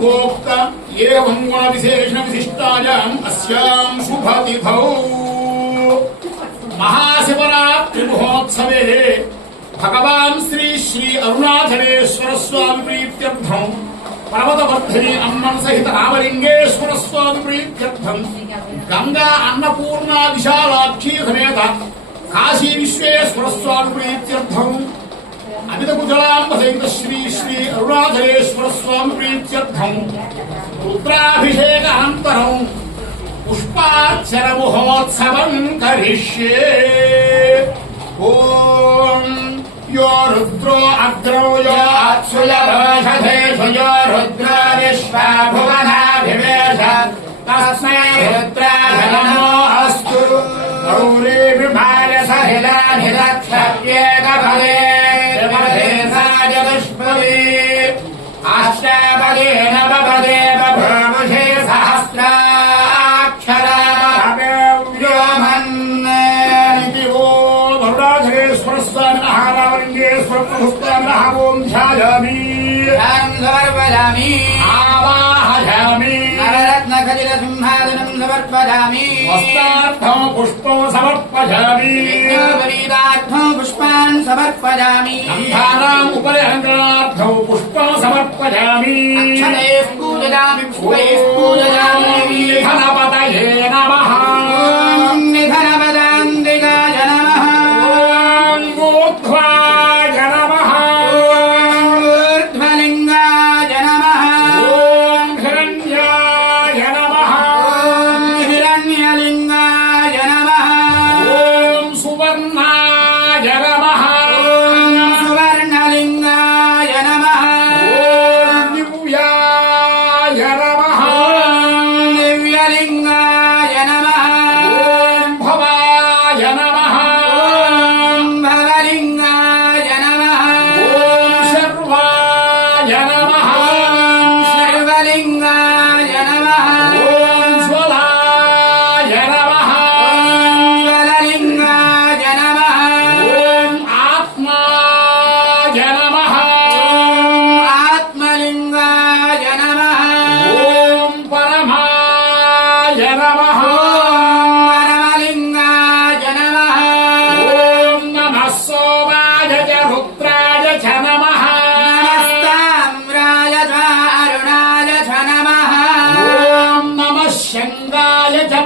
पूर्वोक्त एवं गुणविशेषण विशिष्टायाम् अस्याम् शुभतिथौ महाशिवरात्रि महोत्सवे भगवान् श्री श्री अरुणाचलेश्वर स्वामी प्रीत्यर्थम् पर्वतवर्धिनी अन्नं सहित रामलिंगेश्वर स्वामी प्रीत्यर्थम् गंगा अन्नपूर्णा विशालाक्षी समेत काशी विश्वेश्वर स्वामी प्रीत्यर्थम् अमित कुशलांब सहित श्री श्री अरुणाचलेश्वर स्वामी प्रीत्यर्थम् रुद्राभिषेक अनन्तरम् पुष्पार्चन महोत्सवम् करिष्ये। ओम यो रुद्रो अग्रौ यो अक्षुलभषधेषु यो रुद्रो विश्वा भुवनाभिवेश तस्मै रुद्राय नमो अस्तु। गौरी विभाय सहिलानिरक्षप्येकफले दुष्पदे अष्टापदे नवपदे बभूमुषे सहस्राक्षरा ओम ध्यायामि समर्पयामि आवाहयामि नवरत्न खचित सिंहासनं समर्पयामि वस्त्रार्थं पुष्पं समर्पयामि विद्यापरीतार्थं पुष्पान् समर्पयामि गन्धानाम् उपरिहरणार्थं पुष्पं समर्पयामि अक्षतैः पूजयामि पुष्पैः पूजयामि गणपतये नमः। निधनपदान्तिकाय नमः।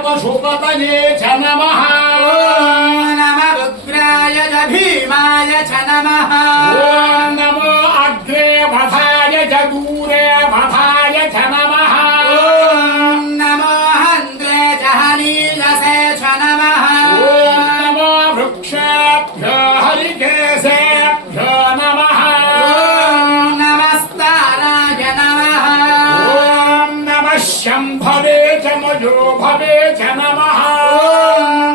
पशुपतये च नमः। नमः रुद्राय च भीमाय च नमः। नमो अग्रे वधाय च दूरे वधाय च नमः। नमो हन्त्रे च हनीयसे च नमः। नमो वृक्षेभ्यो हरिकेशेभ्यो नमः। नमस्ताराय नमः। नमः शम्भवे च मयो भवे च नमः।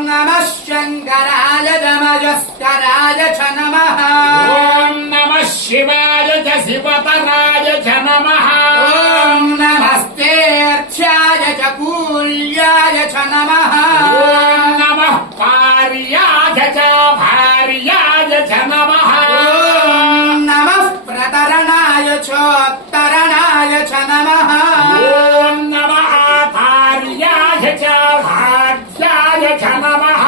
नमः शङ्कराय च मयस्कराय च नमः। नमः शिवाय च शिवतराय च नमः। नमस्तेऽर्च्याय च कूल्याय च नमः। नमः पार्याय च भार्याय च नमः। नमः प्रतरणाय चोत्तरणाय च नमः। नमः आचार्याय च भाज्याय च नमः।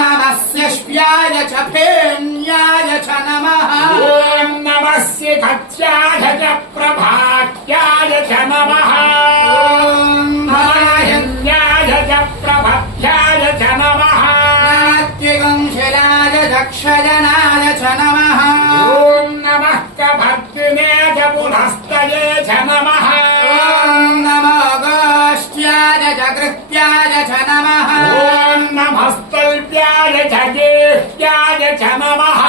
नमस्यश्व्याय च फेन्याय च नमः। नमस्य गत्याय च प्रभात्याय च नमः। नमस्याय च प्रभत्याय च नमः। नमस्तिगंशिलाय दक्षजनाय च नमः। नमः कभक्तिने च पुनस्तये च नमः। नमो गोष्ट्याय च कृत्याय च नमः। नमस्तल्प्याय च गेह्याय च नमः।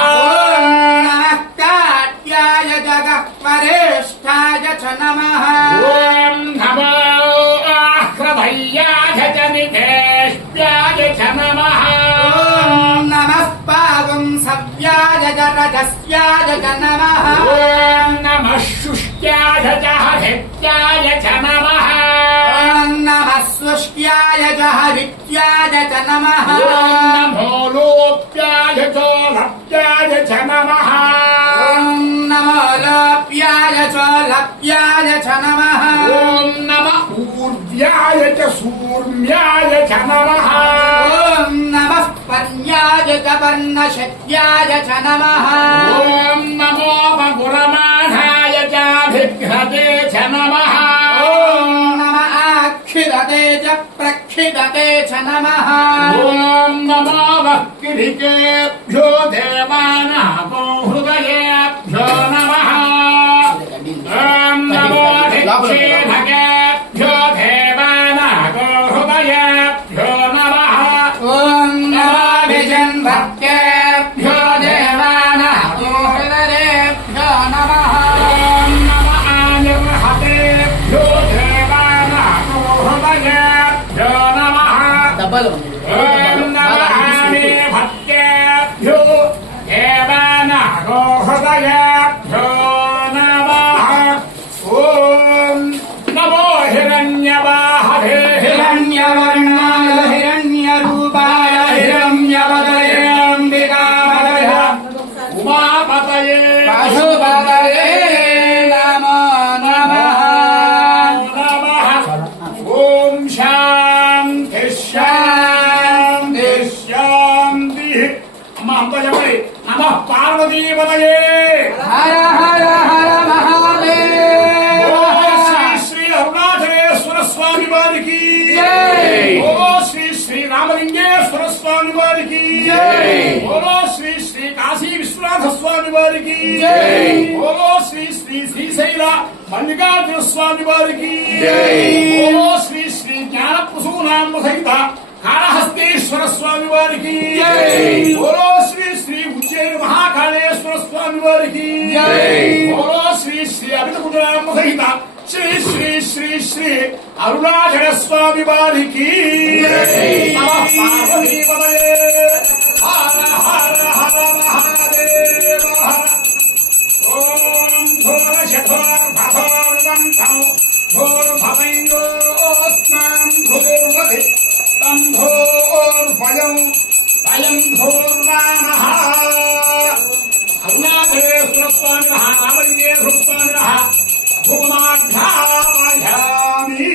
नमः काट्याय च गह्वरेष्ठाय च नमः। नमो आहृदय्याय च निधेष्ट्याय च नमः। नमः पागुंसव्याय च रजस्याय च नमः। नमः शुष्क्याय च हरित्याय च नमः। नमः शुष्क्याय च हरित्याय च नमः। नमो लोप्याय च लप्याय च नमः। नमः नमो लोप्याय च लप्याय च नमः ॐ नमः ऊर्ध्याय च सूर्याय च नमः ॐ नमः पर्याय च पर्णशक्याय च नमः ॐ नमो बगुरमाधाय च भिघ्रते च नमः ॐ नमः आक्षिरते च प्रक्षिरते च नमः ॐ नमो वक्किरिकेभ्यो देवानागो हृदयेभ्यो नमः ॐ नमो धिक्षेभगेभ्यो देवानागो हृदयेभ्यो नमः ॐ नमो विजन्भक्तेभ्यो देवानागो हृदयेभ्यो नमः ॐ नमः आनिर्हतेभ्यो देवानागो हृदयेभ्यो नमः डबल ॐ नमः आनिर्भक्तेभ्यो देवानागो हृदयेभ्यो नमः ॐ नमो हिरण्यवाहवे हिरण्यवर्णाय हिरण्यरूपाय हिरण्यवदयेऽम्बिकावदय उमापतये पशुपतये नमो नमः नमः ॐ शान्ति शान्ति शान्तिः अम्मा अंतो చెప్పండి नमः पार्वतीपतये हर हर हर महादेव श्री अरुणाचलेश्वर स्वामी वारिकी जय। बोलो श्री रामलिंगेश्वर स्वामी वारिकी जय। बोलो श्री काशी विश्वनाथ स्वामी वारिकी जय। बोलो श्री श्रीशैल मल्लिकार्जुन स्वामी वारिकी जय। बोलो श्री ज्ञान प्रसूनाम सहित कालहस्तेश्वर स्वामी वारिकी जय। बोलो श्री उज्जैन महाकालेश्वर स्वामी वारिकी जय। बोलो श्री अभिनकुटराम सहित श्री अरुणाचल स्वामी वारिकी नमः पार्वतीपतये हर हर हर महादेव हर ॐ भूर्भुवस्सुः भूर्भुवस्सुः भूर्भुवति तं भूर्भुवं वयं भूर्वामः अरुणाचलेश्वर स्वामिनः रामलिंगेश्वर स्वामिनः भूमाध्यापयामि